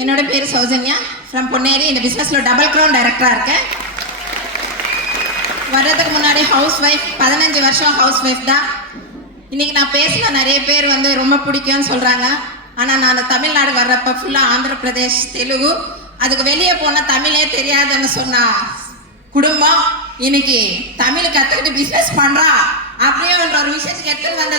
என்னோட பேர் சௌஜன்யா ஃப்ரம் பொன்னேரி. இந்த பிஸ்னஸில் டபுள் க்ரௌன் டைரக்டராக இருக்கேன். வர்றதுக்கு முன்னாடி ஹவுஸ் ஒய்ஃப், 15 வருஷம் ஹவுஸ் ஒய்ஃப் தான். இன்றைக்கி நான் பேசின நிறைய பேர் ரொம்ப பிடிக்கும்னு சொல்கிறாங்க. ஆனால் நான் தமிழ்நாடு வர்றப்போ ஃபுல்லாக ஆந்திர பிரதேஷ், தெலுங்கு, அதுக்கு வெளியே போனால் தமிழே தெரியாதுன்னு சொன்ன குடும்பம் இன்னைக்கு தமிழ் கற்றுக்கிட்டு பிஸ்னஸ் பண்ணுறா அப்படின்ற ஒரு விஷயத்துக்கு எடுத்துன்னு வந்த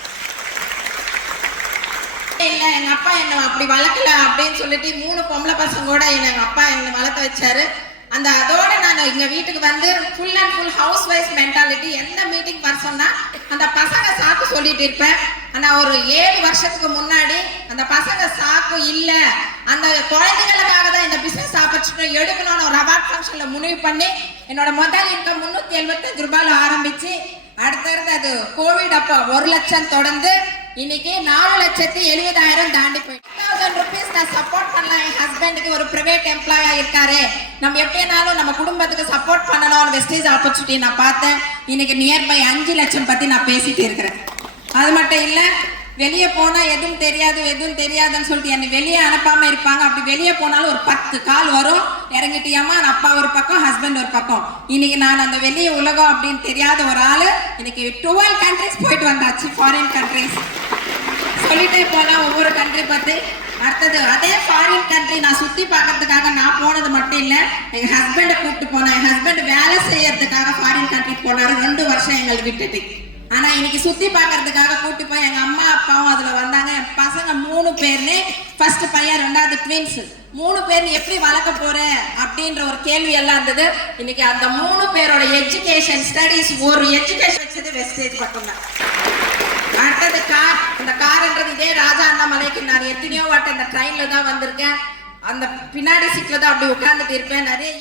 இல்லை. எங்கள் அப்பா என்னை அப்படி வளர்க்கல அப்படின்னு சொல்லிட்டு 3 பொம்பளை பசங்களோட எங்கள் அப்பா என்னை வளர்த்து வச்சாரு. அதோட நான் எங்கள் வீட்டுக்கு வந்து full and full house wife mentality. எந்த மீட்டிங் வர சொன்னால் அந்த பசங்க சாக்கு சொல்லிட்டு இருப்பேன். ஆனால் ஒரு 7 வருஷத்துக்கு முன்னாடி அந்த பசங்க சாக்கு இல்லை, அந்த குழந்தைங்களுக்காக தான் இந்த பிஸ்னஸ் ஆப்பர்ச்சுனிட்டி எடுக்கணும்னு ஒரு அவார்ட் ஃபங்க்ஷனில் முடிவு பண்ணி என்னோட முதல் இன்கம் 375 ரூபாயில் ஆரம்பித்து அடுத்தடுத்து அது கோவிட் அப்போ 1 லட்சம் தொடர்ந்து இன்னைக்கு 4,70,000 தாண்டி போயிட்டு 1000 rupees நான் சப்போர்ட் பண்ணலாம். என் ஹஸ்பண்டுக்கு ஒரு பிரைவேட் எம்ப்ளாயா இருக்காரு, நம்ம எப்படினாலும் நம்ம குடும்பத்துக்கு சப்போர்ட் பண்ணணும். வெஸ்டேஜ் ஆப்பர்ச்சுனிட்டி நான் பார்த்தேன். இன்னைக்கு நியர்பை 5 லட்சம் பத்தி நான் பேசிட்டு இருக்கிறேன். அது மட்டும் இல்லை, வெளியே போனால் எதுவும் தெரியாதுன்னு சொல்லிட்டு என்னை வெளியே அனுப்பாமல் இருப்பாங்க. அப்படி வெளியே போனாலும் ஒரு 10 கால் வரும், இறங்கிட்டியாமா, அப்பா ஒரு பக்கம், ஹஸ்பண்ட் ஒரு பக்கம். இன்னைக்கு நான் அந்த வெளியே உலகம் அப்படின்னு தெரியாத ஒரு ஆள் இன்னைக்கு 12 கண்ட்ரிஸ் போயிட்டு வந்தாச்சு, ஃபாரின் கண்ட்ரிஸ் சொல்லிட்டே போனால் ஒவ்வொரு கண்ட்ரி பற்றி. அடுத்தது அதே ஃபாரின் கண்ட்ரி நான் சுற்றி பார்க்கறதுக்காக நான் போனது மட்டும் இல்லை, எங்கள் ஹஸ்பண்டை கூப்பிட்டு போனேன். என் ஹஸ்பண்ட் வேலை செய்யறதுக்காக ஃபாரின் கண்ட்ரி போனார். 2 வருஷம் எங்களுக்கு விட்டுட்டு. ஆனால் இன்னைக்கு சுற்றி பார்க்கறதுக்காக கூப்பிட்டு போய் எங்கள் அம்மா அப்பாவும் அதில் வந்தாங்க. என் பசங்க 3 பேர்னு, ஃபர்ஸ்ட் பையன், 2வது ட்வின்ஸ். 3 பேர் எப்படி வளர்க்க போற அப்படின்ற ஒரு கேள்வி எல்லாம் இருந்தது. இன்னைக்கு அந்த 3 பேரோட எஜுகேஷன் ஸ்டடீஸ், ஒரு எஜுகேஷன் வச்சது வெஸ்டேஜ் பக்கம் தான். அடுத்தது கார். அந்த கார்ன்றது இதே ராஜா அண்ணாமலைக்கு நான் எத்தனையோ வாட்டி அந்த ட்ரெயினில் தான் வந்திருக்கேன். அந்த பின்னாடி சீட்டில் தான் அப்படி உட்காந்துட்டு இருப்பேன். நிறைய